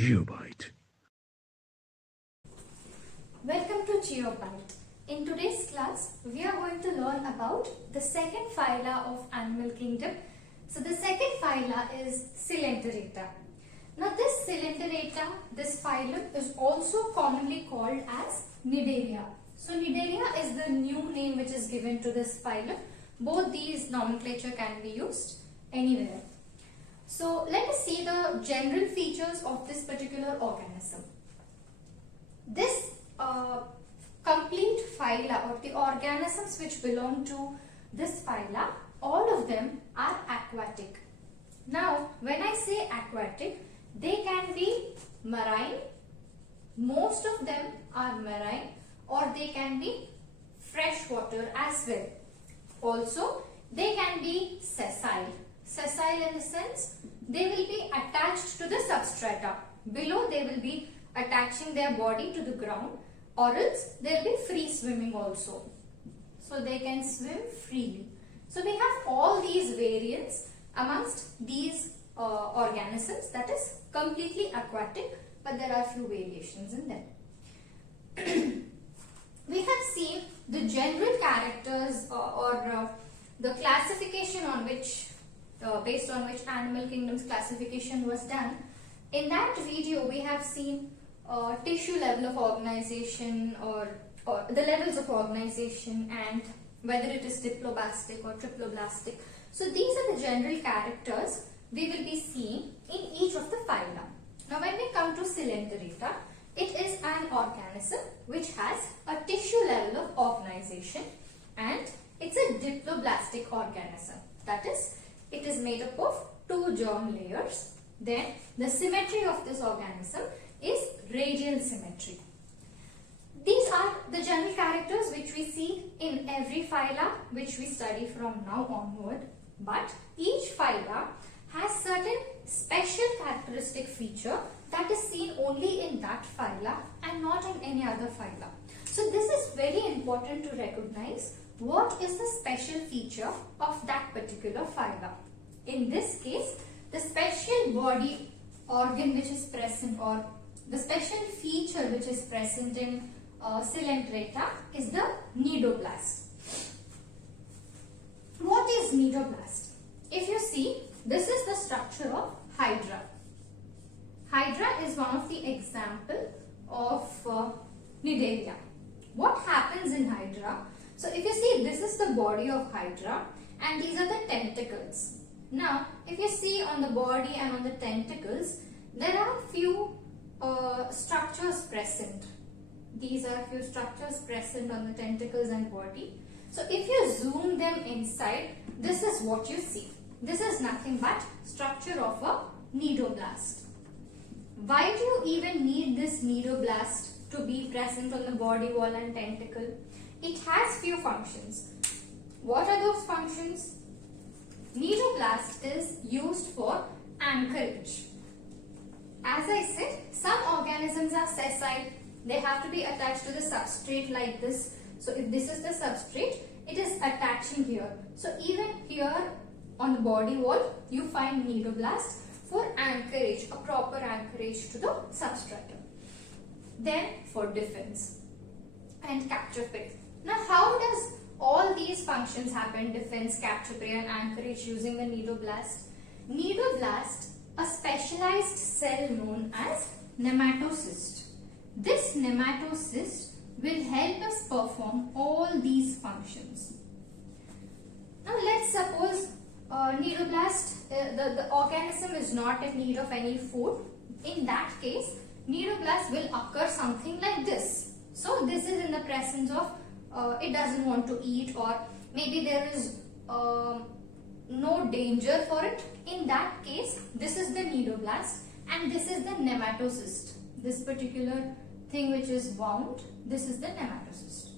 GeoBite. Welcome to GeoBite. In today's class, we are going to learn about the second phyla of animal kingdom. So the second phyla is Coelenterata. Now this Coelenterata, this phylum is also commonly called as Cnidaria. So Cnidaria is the new name which is given to this phylum. Both these nomenclature can be used anywhere. So let us see the general features of this particular organism. This complete phyla, or the organisms which belong to this phyla, all of them are aquatic. Now when I say aquatic, they can be marine, most of them are marine, or they can be freshwater as well. Also they can be sessile. Sessile in the sense they will be attached to the substrata. Below they will be attaching their body to the ground, or else they will be free swimming also. So they can swim freely. So we have all these variants amongst these organisms, that is completely aquatic, but there are few variations in them. We have seen the general characters or the classification on which based on which animal kingdom's classification was done. In that video we have seen tissue level of organization or the levels of organization and whether it is diploblastic or triploblastic. So these are the general characters we will be seeing in each of the phyla. Now when we come to Coelenterata, it is an organism which has a tissue level of organization and it's a diploblastic organism. That is, it is made up of two germ layers. Then the symmetry of this organism is radial symmetry. These are the general characters which we see in every phyla which we study from now onward. But each phyla has certain special characteristic feature that is seen only in that phyla and not in any other phyla. So this is very important to recognize what is the special feature of that particular phyla. In this case, the special body organ which is present, or the special feature which is present in Coelenterata is the cnidoblast. What is cnidoblast? If you see, this is the structure of Hydra. Hydra is one of the example of Cnidaria. What happens in Hydra? So if you see, this is the body of Hydra and these are the tentacles. Now if you see on the body and on the tentacles, there are few structures present. These are few structures present on the tentacles and body. So if you zoom them inside, this is what you see. This is nothing but structure of a cnidoblast. Why do you even need this cnidoblast to be present on the body wall and tentacle? It has few functions. What are those functions? Cnidoblast is used for anchorage. As I said, some organisms are sessile. They have to be attached to the substrate like this. So if this is the substrate, it is attaching here. So even here on the body wall, you find cnidoblast for anchorage, a proper anchorage to the substratum. Then for defense and capture prey. Now how does all these functions happen, defense, capture prey and anchorage, using the cnidoblast? Cnidoblast, a specialized cell known as nematocyst. This nematocyst will help us perform all these functions. Now let's suppose cnidoblast, the organism is not in need of any food. In that case, cnidoblast will occur something like this. So this is in the presence of it doesn't want to eat, or maybe there is no danger for it. In that case, this is the cnidoblast and this is the nematocyst. This particular thing which is wound, this is the nematocyst.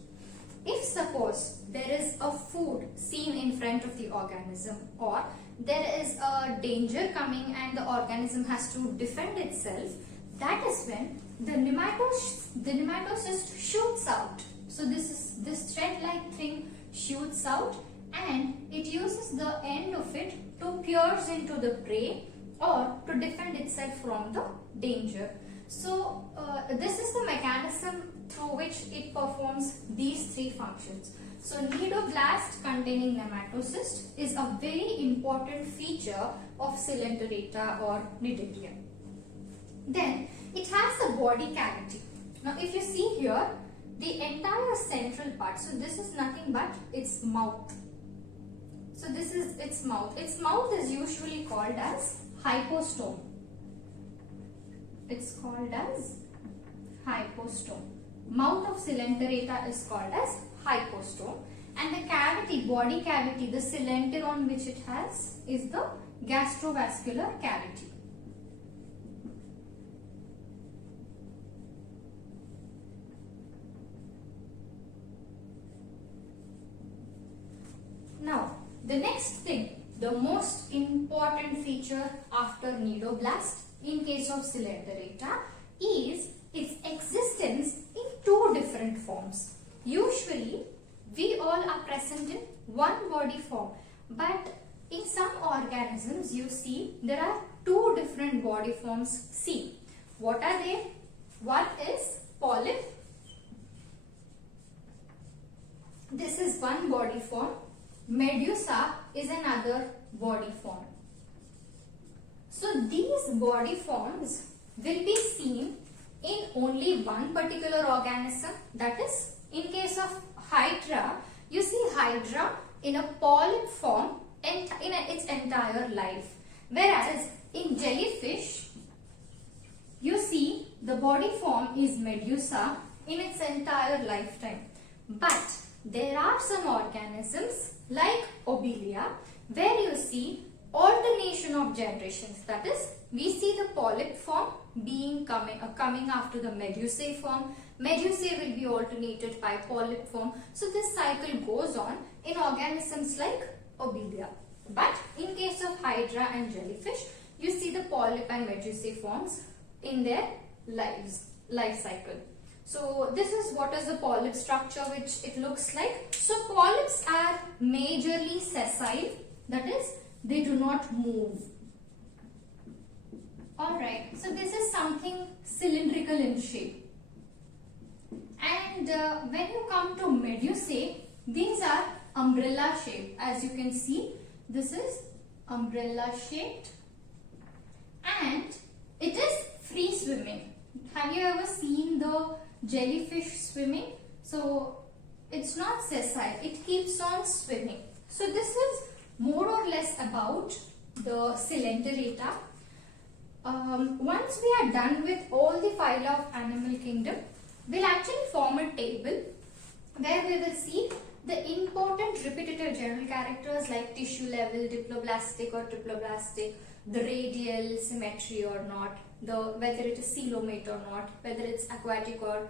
If suppose there is a food seen in front of the organism, or there is a danger coming and the organism has to defend itself, that is when the nematocyst shoots out. So this thread-like thing shoots out and it uses the end of it to pierce into the prey or to defend itself from the danger. So this is the mechanism through which it performs these three functions. So nidoblast containing nematocyst is a very important feature of Coelenterata or Cnidaria. Then it has a body cavity. Now if you see here, the entire central part, so this is nothing but its mouth. So this is its mouth. Its mouth is usually called as hypostome. It's called as hypostome. Mouth of Coelenterata is called as hypostome, and the cavity, body cavity, the coelenteron which it has is the gastrovascular cavity. Now, the next thing, the most important feature after nidoblast in case of Coelenterata is its existence in two different forms. Usually, we all are present in one body form, but in some organisms you see there are two different body forms. See, what are they? One is polyp. This is one body form. Medusa is another body form. So these body forms will be seen in only one particular organism, that is, in case of Hydra, you see Hydra in a polyp form in its entire life. Whereas in jellyfish, you see the body form is Medusa in its entire lifetime. But there are some organisms like Obelia where you see alternation of generations. That is, we see the polyp form coming after the medusae form. Medusae will be alternated by polyp form. So this cycle goes on in organisms like Obelia. But in case of Hydra and jellyfish, you see the polyp and medusae forms in their life cycle. So this is what is the polyp structure which it looks like. So polyps are majorly sessile, that is, they do not move. Alright, so this is something cylindrical in shape. And when you come to medusae, these are umbrella shaped. As you can see, this is umbrella shaped and it is free swimming. Have you ever seen the jellyfish swimming? So it's not sessile, it keeps on swimming. So this is more or less about the Coelenterata. Once we are done with all the phyla of animal kingdom, we'll actually form a table where we will see the important repetitive general characters like tissue level, diploblastic or triploblastic, the radial symmetry or not, whether it is coelomate or not, whether it's aquatic or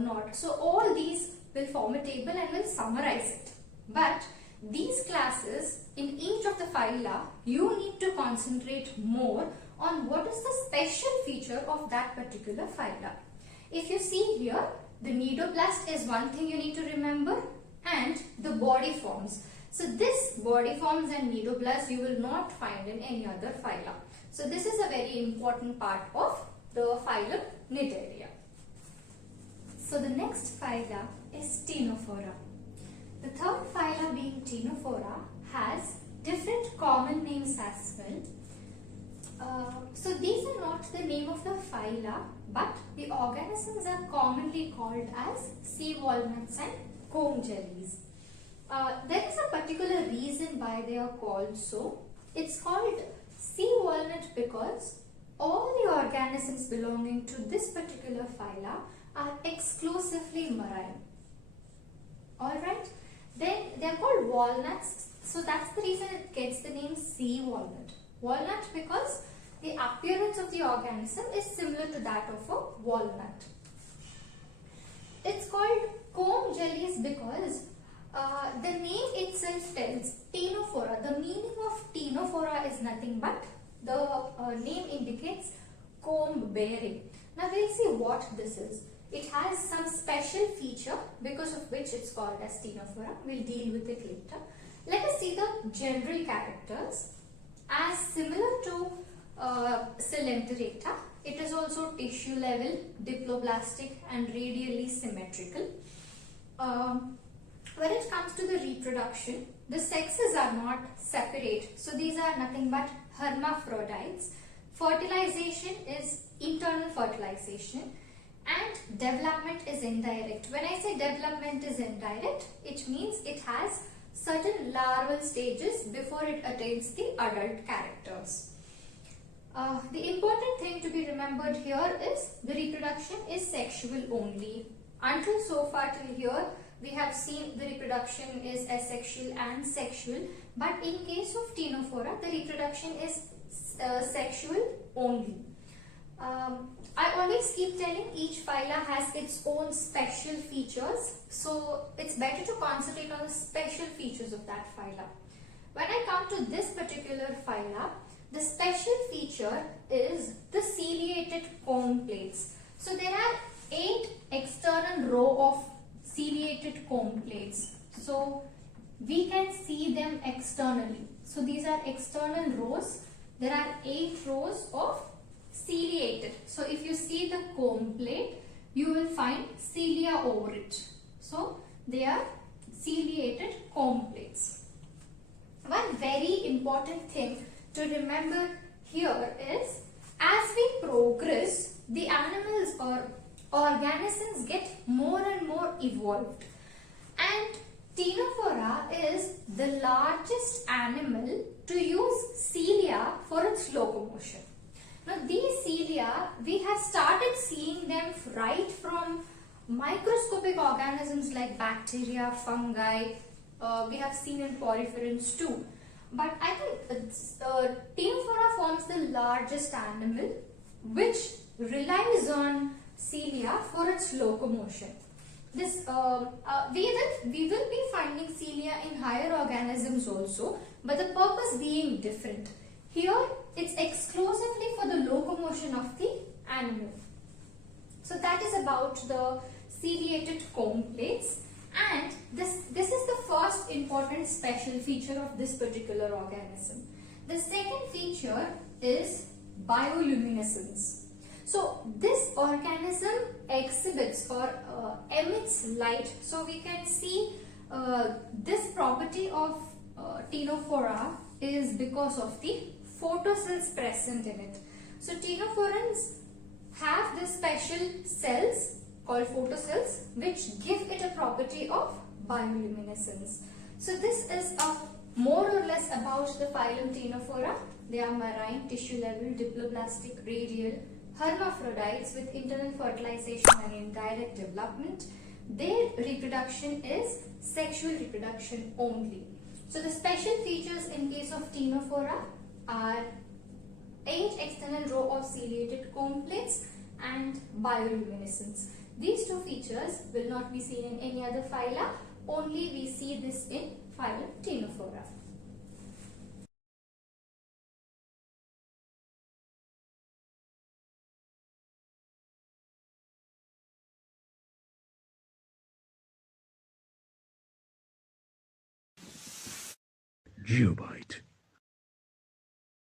not. So all these will form a table and will summarize it. But these classes, in each of the phyla, you need to concentrate more on what is the special feature of that particular phyla. If you see here, the nidoblast is one thing you need to remember, and the body forms. So this body forms and nidoblast you will not find in any other phyla. So this is a very important part of the phylum Cnidaria. So the next phyla is Ctenophora. The third phyla being Ctenophora has different common names as well. So these are not the name of the phyla, but the organisms are commonly called as sea walnuts and comb jellies. There is a particular reason why they are called so. It's called sea walnut because all the organisms belonging to this particular phyla are exclusively marine. Alright, then they are called walnuts, so that's the reason it gets the name sea walnut. Walnut because the appearance of the organism is similar to that of a walnut. It's called comb jellies because the name itself tells Ctenophora. The meaning of Ctenophora is nothing but the name indicates comb bearing. Now we'll see what this is. It has some special feature because of which it's called as Ctenophora. We'll deal with it later. Let us see the general characters. As similar to Coelenterata. It is also tissue level, diploblastic and radially symmetrical. When it comes to the reproduction, the sexes are not separate. So these are nothing but hermaphrodites. Fertilization is internal fertilization and development is indirect. When I say development is indirect, it means it has certain larval stages before it attains the adult characters. The important thing to be remembered here is the reproduction is sexual only. Until so far till here, we have seen the reproduction is asexual and sexual, but in case of Ctenophora, the reproduction is sexual only. I always keep telling each phyla has its own special features, so it's better to concentrate on the special features of that phyla. When I come to this particular phyla, the special feature is the ciliated comb plates. So there are 8 external row of ciliated comb plates. So we can see them externally. So these are external rows. There are 8 rows of ciliated. So if you see the comb plate, you will find cilia over it. So they are ciliated comb plates. One very important thing to remember here is, as we progress, the animals or organisms get more and more evolved, and Ctenophora is the largest animal to use cilia for its locomotion. Now these cilia, we have started seeing them right from microscopic organisms like bacteria, fungi, we have seen in poriferans too. But I think Ctenophora forms the largest animal which relies on cilia for its locomotion. This we will be finding cilia in higher organisms also, but the purpose being different. Here it's exclusively for the locomotion of the animal. So that is about the ciliated comb plates. And this is the first important special feature of this particular organism. The second feature is bioluminescence. So this organism exhibits or emits light. So we can see this property of Ctenophora is because of the photocells present in it. So Ctenophorans have the special cells called photocells which give it a property of bioluminescence. So this is more or less about the phylum Ctenophora. They are marine, tissue level, diploblastic, radial, hermaphrodites with internal fertilization and indirect development. Their reproduction is sexual reproduction only. So the special features in case of Ctenophora are 8 external row of ciliated comb plates and bioluminescence. These two features will not be seen in any other phyla, only we see this in phylum Ctenophora. Geobite.